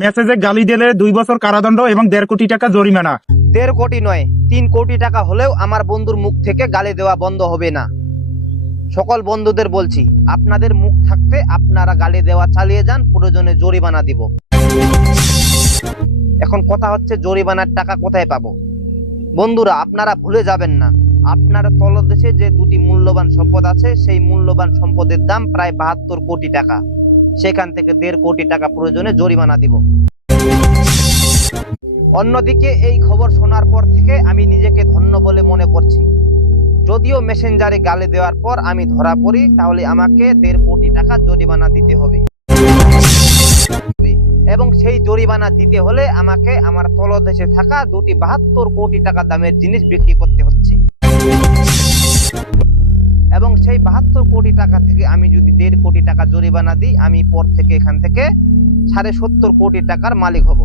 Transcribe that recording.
মেসেজে গালি দিলে 2 বছর কারাদণ্ড এবং 1.5 কোটি টাকা জরিমানা। 1.5 কোটি নয়, 3 কোটি টাকা হলেও আমার বন্ধুর মুখ থেকে গালি দেওয়া বন্ধ হবে না। সকল বন্ধুদের বলছি, আপনাদের মুখ থাকতে আপনারা গালি দেওয়া চালিয়ে যান, প্রয়োজনে জরিমানা দিব। এখন কথা হচ্ছে জরিমানার টাকা কোথায় পাবো? বন্ধুরা, আপনারা ভুলে যাবেন না, আপনার তলদেশে যে দুটি মূল্যবান সম্পদ আছে, সেই মূল্যবান সম্পদের দাম প্রায় 72 কোটি টাকা। সেখান থেকে 1.5 কোটি টাকা প্রয়োজনে জরিমানা দিব। অন্যদিকে এই খবর শোনার পর থেকে আমি নিজেকে ধন্য বলে মনে করছি। যদিও মেসেঞ্জারে গালি দেওয়ার পর আমি ধরা পড়ি, তাহলে আমাকে 1.5 কোটি টাকা জরিমানা দিতে হবে এবং সেই জরিমানা দিতে হলে আমাকে আমার তলদেশে থাকা দুটি 72 কোটি টাকা দামের জিনিস বিক্রি করতে হচ্ছে এবং সেই 72 কোটি টাকা থেকে আমি যদি 1.5 কোটি টাকা জরিমানা দিই, আমি পর থেকে এখান থেকে 70.5 কোটি টাকার মালিক হব।